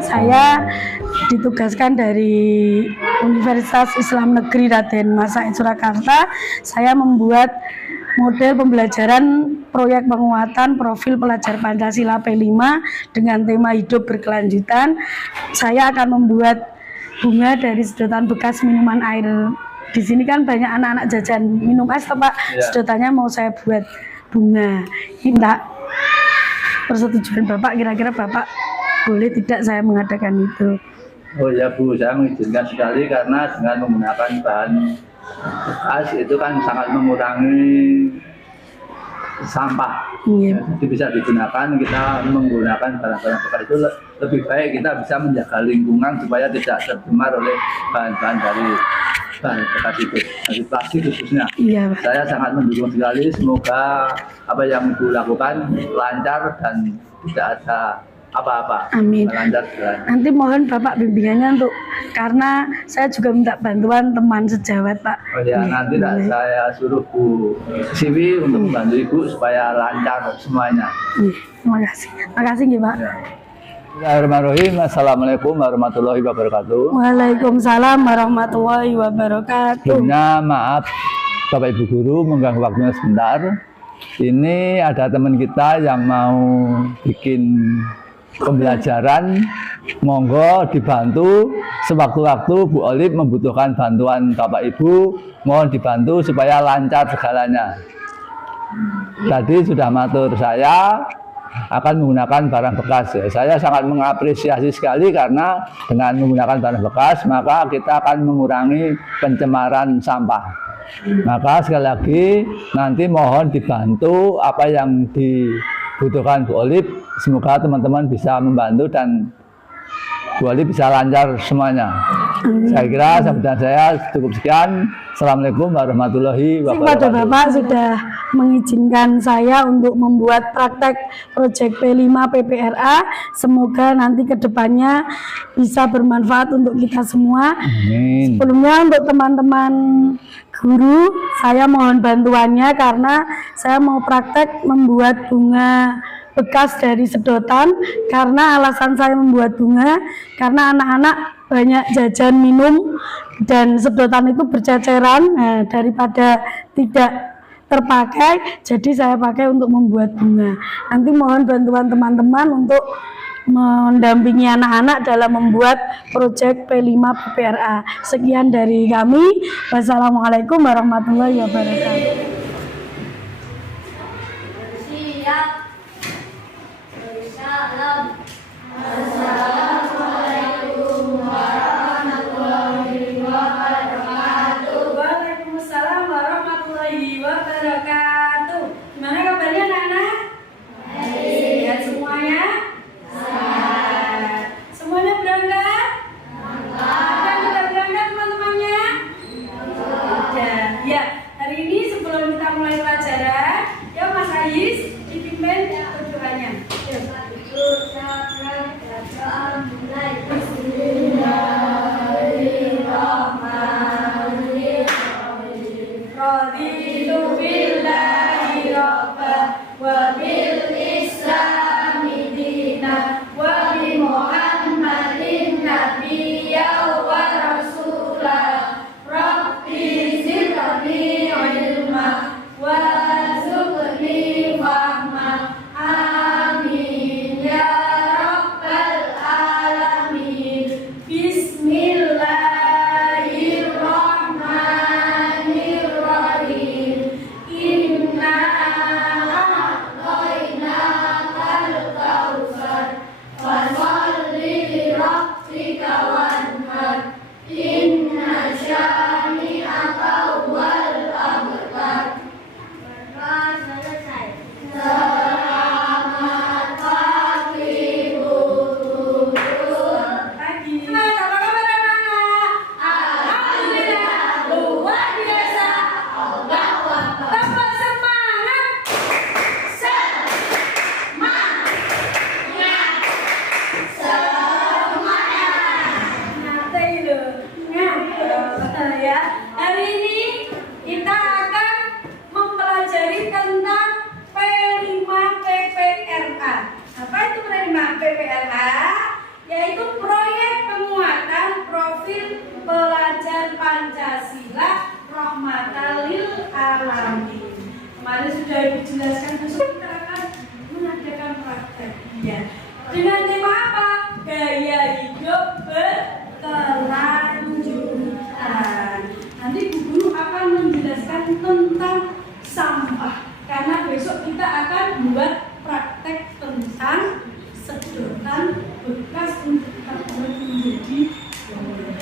saya ditugaskan dari Universitas Islam Negeri Raden Mas Said Surakarta. Saya membuat model pembelajaran proyek penguatan profil pelajar Pancasila P5 dengan tema hidup berkelanjutan. Saya akan membuat bunga dari sedotan bekas minuman air. Di sini kan banyak anak-anak jajan minum es, Pak. Sedotannya mau saya buat bunga. Minta persetujuan Bapak, kira-kira Bapak boleh tidak saya mengadakan itu? Oh ya Bu, saya mengizinkan sekali karena dengan menggunakan bahan bekas itu kan sangat mengurangi sampah. Jadi bisa digunakan, kita menggunakan barang-barang bekas itu lebih baik, kita bisa menjaga lingkungan supaya tidak tercemar oleh bahan-bahan dari bahan bekas itu, dari plastik khususnya. Iya, Pak. Saya sangat mendukung sekali, semoga apa yang Ibu lakukan lancar dan tidak ada apa-apa. Amin. Lancar jalan. Nanti mohon Bapak bimbingannya untuk, karena saya juga minta bantuan teman sejawat, Pak. Oh ya, nanti saya suruh Bu Siwi untuk membantu Ibu supaya lancar semuanya. Terima kasih. Terima kasih, Pak. Ya. Bismillahirrahmanirrahim. Assalamualaikum warahmatullahi wabarakatuh. Waalaikumsalam warahmatullahi wabarakatuh. Sebelumnya maaf Bapak Ibu Guru mengganggu waktunya sebentar. Ini ada teman kita yang mau bikin pembelajaran, monggo dibantu. Sewaktu-waktu Bu Olip membutuhkan bantuan Bapak Ibu, mohon dibantu supaya lancar segalanya. Tadi sudah matur saya akan menggunakan barang bekas. Saya sangat mengapresiasi sekali karena dengan menggunakan barang bekas maka kita akan mengurangi pencemaran sampah. Maka sekali lagi nanti mohon dibantu apa yang dibutuhkan Bu Olip. Semoga teman-teman bisa membantu dan Bu Olip bisa lancar semuanya. Saya kira sambutan saya cukup sekian. Assalamualaikum warahmatullahi wabarakatuh. Pada Bapak sudah mengizinkan saya untuk membuat praktek proyek P5 PPRA. Semoga nanti kedepannya bisa bermanfaat untuk kita semua. Amin. Sebelumnya untuk teman-teman guru, saya mohon bantuannya karena saya mau praktek membuat bunga bekas dari sedotan. Karena alasan saya membuat bunga karena anak-anak banyak jajan minum dan sedotan itu berceceran, daripada tidak terpakai, jadi saya pakai untuk membuat bunga. Nanti mohon bantuan teman-teman untuk mendampingi anak-anak dalam membuat proyek P5 PPRA. Sekian dari kami. Wassalamualaikum warahmatullahi wabarakatuh. Siap. Salam. Assalamualaikum warahmatullahi wabarakatuh. Waalaikumsalam warahmatullahi wabarakatuh. Gimana kabarnya anak-anak? Baik. Sehat semuanya? Sehat. Semuanya berangkat? Berangkat. Kita berangkat teman-temannya? Sudah. Ya, hari ini sebelum kita mulai pelajaran, ya Mas Ais dipimpin berdoanya. Bismillahirrahmanirrahim. Raditu billahi rabba wa bil islami dina wa bi Muhammadin nabiyya wa rasula. Rabbi zidni ilma wa zidni fahma. Amin ya rabbal alamin. Bismillahirrahmanirrahim. Inna a'tainakal kautsar fasholli li rabbika wanhar. Inna syani'aka huwal abtar. Selesai. Selamat pagi Bu Tutut. Pagi. Apa kabar anak-anak? Alhamdulillah luar biasa. Allahu Akbar. Tambah semangat. Semuanya. Nyata itu. Ya. Hari ini kita akan mempelajari tentang P5 PPRA. Apa itu P5 PPRA? yaitu proyek penguatan profil pelajar Pancasila rahmatan lil alamin. Kemarin sudah dijelaskan, besok kita akan mengadakan praktek. Ya. Dengan tema apa? Gaya hidup berkelanjutan. Nanti Bu Guru akan menjelaskan tentang sampah, karena besok kita akan buat praktek tentang sedotan bekas untuk kita buat menjadi boleh.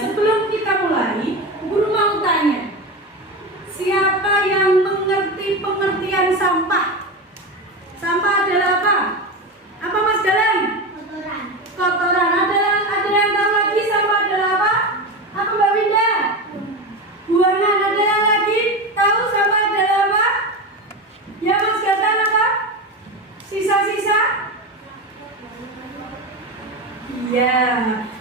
Sebelum kita mulai, Bu Guru mau tanya, siapa yang mengerti pengertian sampah? Sampah adalah apa? Apa Mas Dalam? Kotoran. Kotoran. Ada yang tahu lagi sampah adalah apa? Apa Mbak Winda? Buangan. Ada yang lagi tahu sampah adalah apa? Ya Mas Gatan apa? Sisa-sisa? Iya.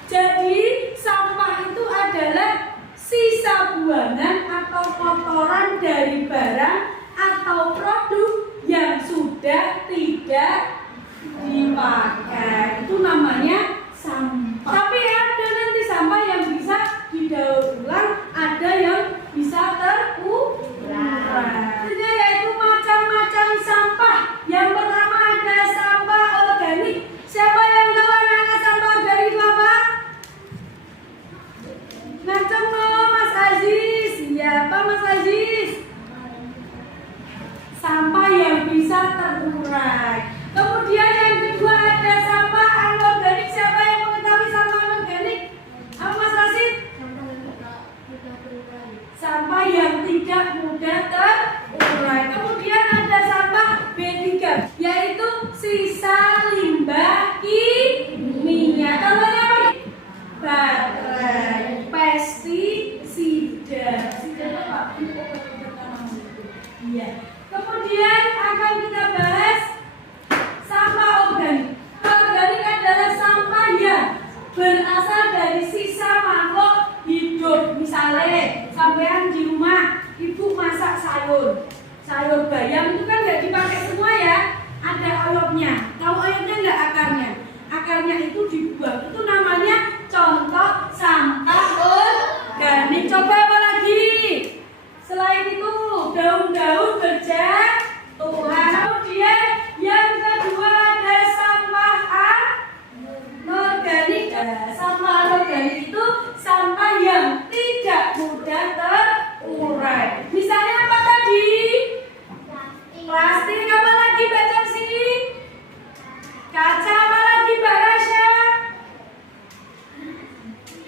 Jadi sampah itu adalah sisa buangan atau kotoran dari barang atau produk yang sudah tidak dipakai. Itu namanya sampah. Tapi ada nanti sampah yang bisa didaur ulang, ada yang bisa terurai. Yaitu macam-macam sampah. Yang pertama ada sampah organik. Siapa yang tahu anak-anak sampah organik itu apa? Macam Mas Aziz. Iya, apa Mas Aziz? Sampah yang bisa terurai. Kemudian yang kedua ada sampah anorganik. Siapa yang mengetahui sampah anorganik? Apa Mas Rasid? Sampah yang tidak mudah terurai. Kemudian ada sampah B3, yaitu sisa limbah kimia. Contohnya apa? Baterai, pestisida. Iya. Kemudian akan kita bahas sampah organik. Organik adalah sampah yang berasal dari sisa makhluk hidup. Misalnya, sampean di rumah ibu masak sayur bayam itu kan nggak dipakai semua ya. Ada oyotnya. Tahu oyotnya nggak akarnya? Akarnya itu dibuang. Itu namanya contoh sampah organik. Coba apa lagi? Selain itu daun-daun berjatuhan. Kemudian yang kedua ada sampah anorganik. Sampah anorganik itu sampah yang tidak mudah terurai. Misalnya apa tadi? Plastik. Apa lagi baca sini? Kaca. Apa lagi Mbak Rasya?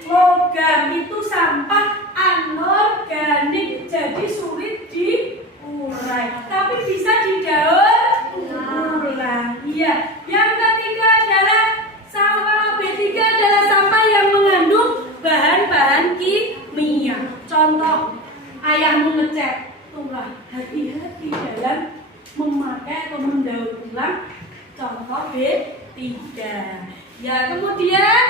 Logam. Itu sampah anorganik, jadi sulit diurai, tapi bisa didaur ulang. Iya. Yang ketiga adalah sampah B3 adalah sampah yang mengandung bahan-bahan kimia. Contoh, ayahmu ngecat, tulah hati-hati dalam memakai atau mendaur ulang. Contoh B3. Ya, kemudian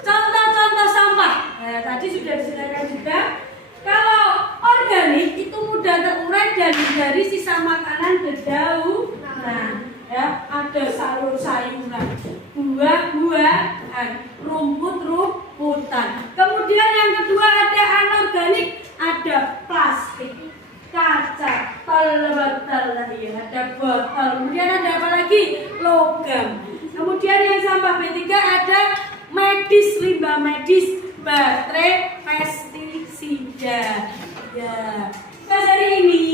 contoh-contoh sampah. Tadi sudah disediakan juga. Kalau organik itu mudah terurai dari sisa makanan dedaunan. Ya, ada sayur-sayuran, buah-buahan, rumput-rumputan. Kemudian yang kedua ada anorganik, ada plastik, kaca, ada botol. Kemudian ada apa lagi? Logam. Kemudian yang sampah B3 ada medis, limbah medis, baterai, pestisida. Ya. Pas hari ini,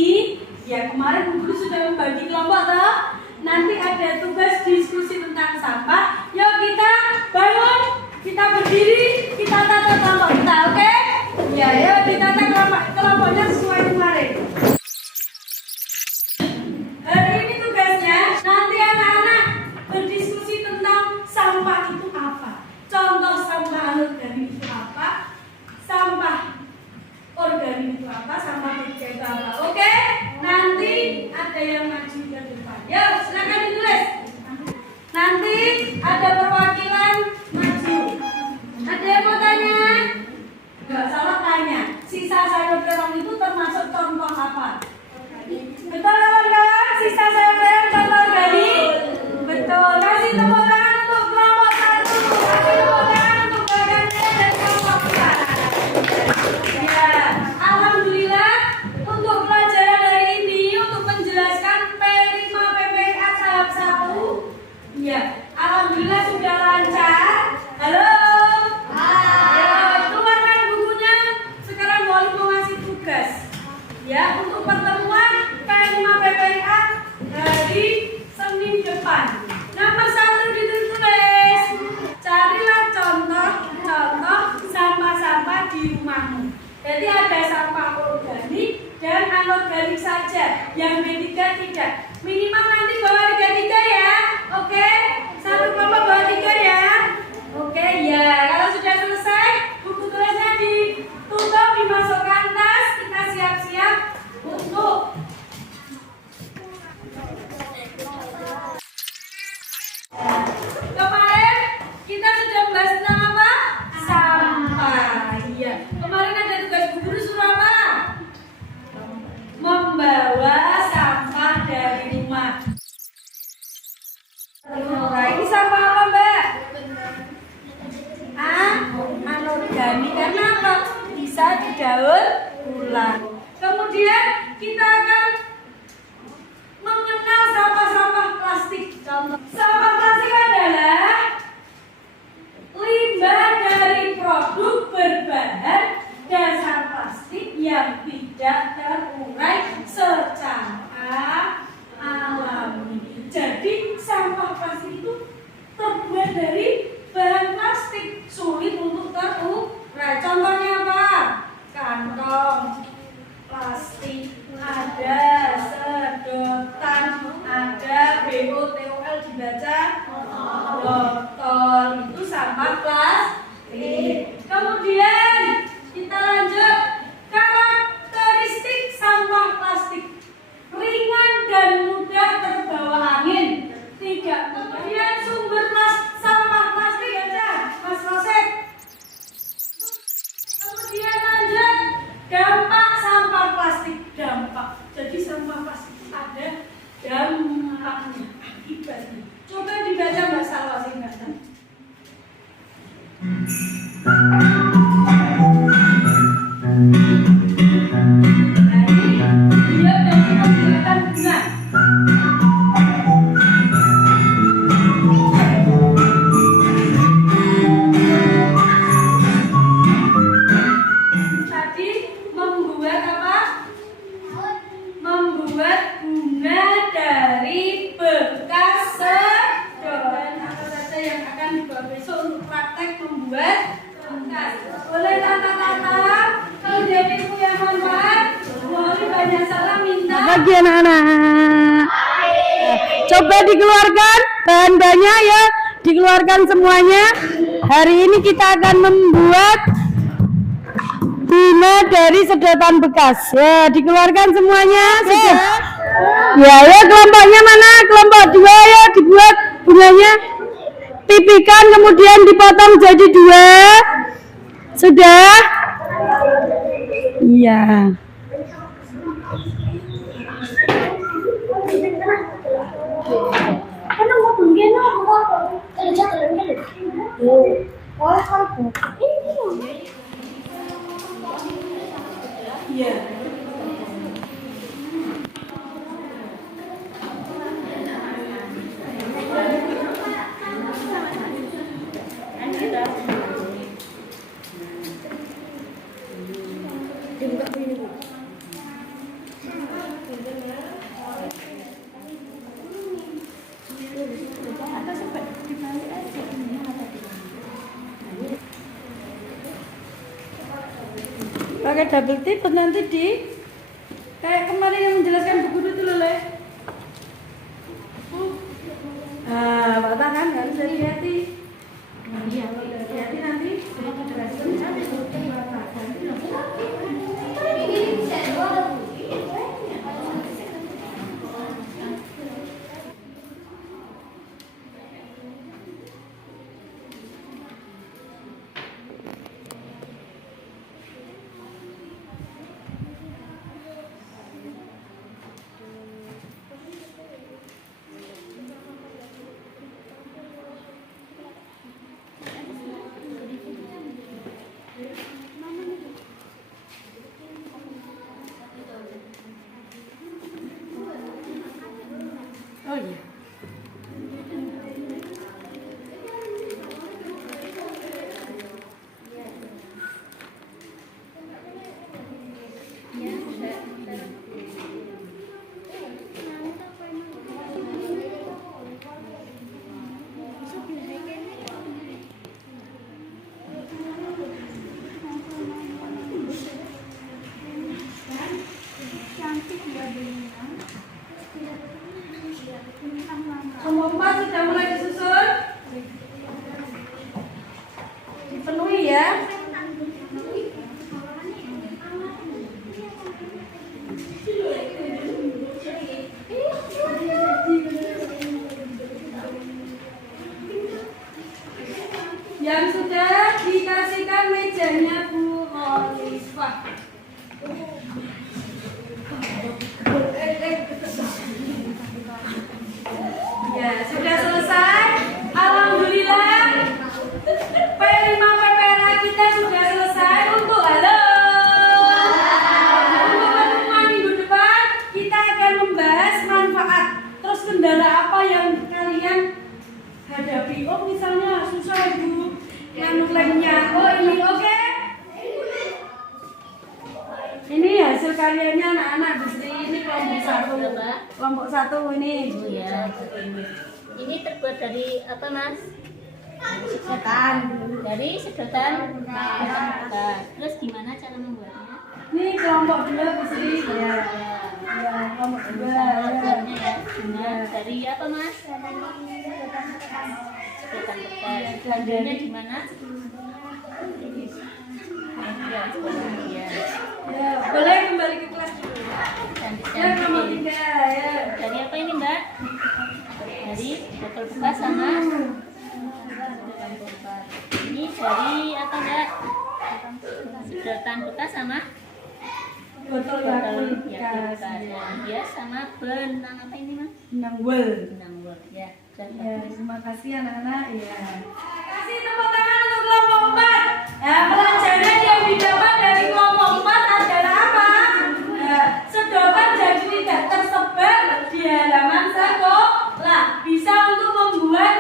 ya kemarin Bu Guru sudah membagi kelompok toh. Nanti ada tugas diskusi tentang sampah. Yuk kita bangun, kita berdiri, kita tata kelompok kita, oke? Ya, yuk ditata kelompoknya sesuai kemarin. Hari ini tugasnya nanti anak-anak berdiskusi tentang sampah itu apa. Contoh sampah anorganik itu apa? Sampah organik itu apa? Sampah B3 itu apa? Oke? Nanti ada yang maju ke depan. Yuk, silakan ditulis. Nanti ada perwakilan maju. Ada yang mau tanya? Enggak salah tanya. Sisa sayur terong itu termasuk di rumahmu. Jadi ada sampah organik dan anorganik saja. Yang B3 tidak. Minimal nanti bawa 33 ya. Oke? Satu kelompok bawa 3 ya. Oke, ya. Kalau sudah selesai, buku tulisnya ditutup, dimasukkan tas. Kita siap-siap untuk kemarin kita sudah bahas tentang apa? Sampah. Iya. Kemarin ada tugas Bu Guru suruh apa? Membawa sampah dari rumah. Nah, ini sampah apa, Mbak? Anorganik. Karena apa? Bisa didaur ulang. Kemudian kita akan mengenal sampah-sampah plastik. Sampah plastik adalah limbah dari produk berbahan dasar plastik yang tidak terurai secara alami. Jadi sampah plastik itu terbuat dari bahan plastik, sulit untuk terurai. Contohnya apa? Kantong plastik, ada sedotan, ada BOTOL dibaca botol, itu sampah plastik. Kemudian kita lanjut, karakteristik sampah plastik: ringan dan mudah terbawa angin. 3. Kemudian sumber sampah plastik aja, Mas Roset. Kemudian lanjut, dampak sampah plastik. Dampak. Jadi sampah plastik ada dampaknya, akibatnya. Coba dibaca Mbak Salwa singkatan. Dia dari pembuatan bunga. Tadi membuat apa? Membuat bunga dari bekas sedotan. Apa saja yang akan dibawa besok untuk praktek membuat bekas. Boleh tata-tata. Kalau jadi punya manfaat, boleh banyak salah minta. Bagi anak-anak. Coba dikeluarkan bahan-bahannya ya, dikeluarkan semuanya. Hari ini kita akan membuat bunga dari sedotan bekas. Ya, dikeluarkan semuanya. Sudah. Ya, ya, kelompoknya mana? Kelompok 2 ya, dibuat bunganya. Pipikan kemudian dipotong jadi 2. Sudah? Iya. Iya. Pakai double tip nanti di kayak kemarin yang menjelaskan Bu Guru itu loh, Le. Nah, patahkan harus hati-hati. Hati-hati nanti karyanya anak-anak Bu Sri. Ini kelompok satu. Kelompok satu ini. Oh ya. Ini terbuat dari apa, Mas? Sedotan. Dari sedotan bekas. Terus gimana cara membuatnya? Ini kelompok 2 Bu Sri. Ya. Ya, kelompok 2. Buatnya ya. Bunga dari apa, Mas? Sedotan bekas. Belajarnya di mana? Ya, ya. Ya, boleh kembali ke kelas dulu. Ya, kelompok 3 ya. Dari apa ini, Mbak? Dari botol bekas sama sedotan bekas. Ini dari apa, Mbak? Sedotan bekas sama Botol botol Yakult Yakult bekas. ya. Dia sama benang apa ini, Mas? Benang wol. Benang wol ya. Ya, terima kasih anak-anak. Ya. Kasih tepuk tangan untuk kelompok 4. Ya, pelajaran yang didapat dari kelompok 4 adalah apa? Ya, sedotan jadi tidak tersebar di halaman sekolah. Bisa untuk membuat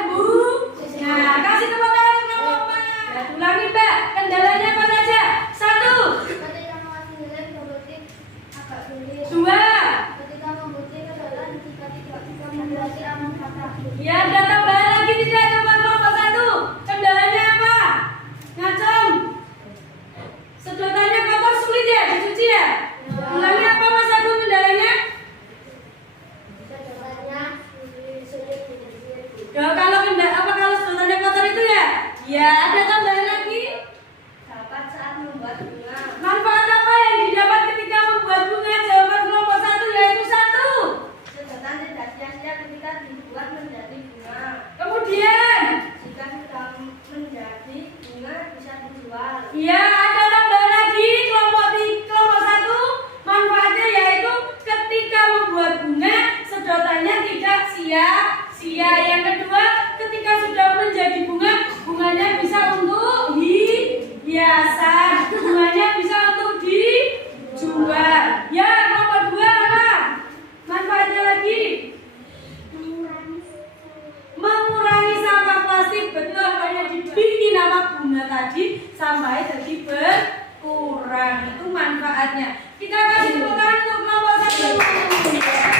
Nah, kasih tepuk tangan untuk kelompok 4. Ya, ulangi, Mbak. Kendalanya apa saja? 1, Ketika mengambil robotik agak sulit. 2. Ketika membuat adalah jika tidak bisa membuat aman kata. Ya, ada tambahan lagi tidak coba kelompok 1. Kendalanya apa? Ngacung. Sedotannya kotor sulit ya dicuci ya? Ulangi apa Mas Agung kendalanya? Sedotannya sulit dicuci. Ya, kalau kalau sedotannya kotor itu ya? Ya, ada tambahan lagi. Dapat saat membuat bunga. Manfaat apa yang didapat ketika membuat bunga? Jawaban kelompok 1 yaitu 1. Sedotan tidak sia-sia ketika dibuat menjadi bunga. Kemudian, Jika sudah menjadi bunga bisa dijual. ya ada tambahan lagi kelompok 1. Manfaatnya yaitu ketika membuat bunga sedotannya tidak sia-sia. Yang kedua, ketika sudah menjadi bunga, bunganya bisa untuk hiasan. Bunganya bisa untuk dijual. Ya, kelompok 2 apa? Manfaatnya lagi mengurangi sampah plastik. Betul, hanya dibikin apa bunga tadi sampai jadi berkurang. Itu manfaatnya. Kita kasih tepuk tangan untuk kelompok 1.